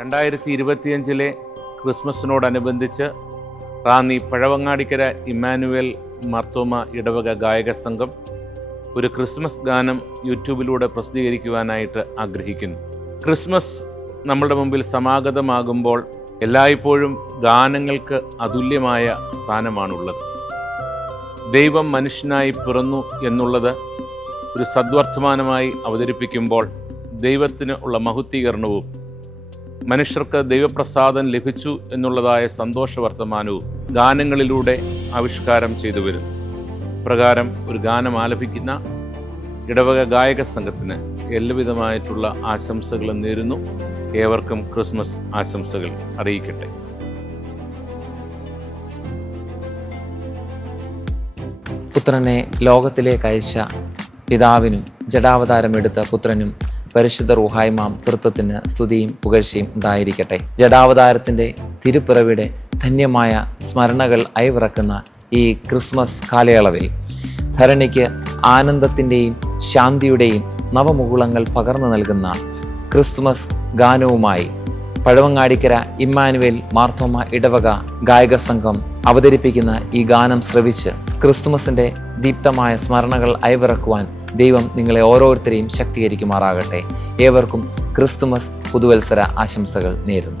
2025 ക്രിസ്മസിനോടനുബന്ധിച്ച് Ranni Pazhavangadikkara Emmanuel Marthoma ഇടവക ഗായക സംഘം ഒരു ക്രിസ്മസ് ഗാനം യൂട്യൂബിലൂടെ പ്രസിദ്ധീകരിക്കുവാനായിട്ട് ആഗ്രഹിക്കുന്നു. ക്രിസ്മസ് നമ്മളുടെ മുമ്പിൽ സമാഗതമാകുമ്പോൾ എല്ലായ്പ്പോഴും ഗാനങ്ങൾക്ക് അതുല്യമായ സ്ഥാനമാണുള്ളത്. ദൈവം മനുഷ്യനായി പിറന്നു എന്നുള്ളത് ഒരു സദ്വർത്തമാനമായി അവതരിപ്പിക്കുമ്പോൾ ദൈവത്തിന് ഉള്ള മഹത്വീകരണവും മനുഷ്യർക്ക് ദൈവപ്രസാദം ലഭിച്ചു എന്നുള്ളതായ സന്തോഷവർത്തമാനവും ഗാനങ്ങളിലൂടെ ആവിഷ്കാരം ചെയ്തു വരുന്നു. പ്രകാരം ഒരു ഗാനം ആലപിക്കുന്ന ഇടവക ഗായക സംഘത്തിന് എല്ലാവിധമായിട്ടുള്ള ആശംസകളും നേരുന്നു. ഏവർക്കും ക്രിസ്മസ് ആശംസകൾ അറിയിക്കട്ടെ. പുത്രനെ ലോകത്തിലേക്ക് അയച്ച പിതാവിനും ജഡാവതാരമെടുത്ത പുത്രനും പരിശുദ്ധ റൂഹായ്മാം തൃത്വത്തിന് സ്തുതിയും പുകഴ്ചയും ഉണ്ടായിരിക്കട്ടെ. ജഡാവതാരത്തിൻ്റെ തിരുപ്പിറവിയുടെ ധന്യമായ സ്മരണകൾ അയവിറക്കുന്ന ഈ ക്രിസ്മസ് കാലയളവിൽ ധരണിക്ക് ആനന്ദത്തിൻ്റെയും ശാന്തിയുടെയും നവമുകുളങ്ങൾ പകർന്നു നൽകുന്ന ക്രിസ്മസ് ഗാനവുമായി പഴവങ്ങാടിക്കര ഇമ്മാനുവേൽ മാർത്തോമ ഇടവക ഗായക സംഘം അവതരിപ്പിക്കുന്ന ഈ ഗാനം ശ്രവിച്ച് ക്രിസ്തുമസിൻ്റെ ദീപ്തമായ സ്മരണകൾ അയവിറക്കുവാൻ ദൈവം നിങ്ങളെ ഓരോരുത്തരെയും ശക്തീകരിക്കുമാറാകട്ടെ. ഏവർക്കും ക്രിസ്തുമസ് പുതുവത്സര ആശംസകൾ നേരുന്നു.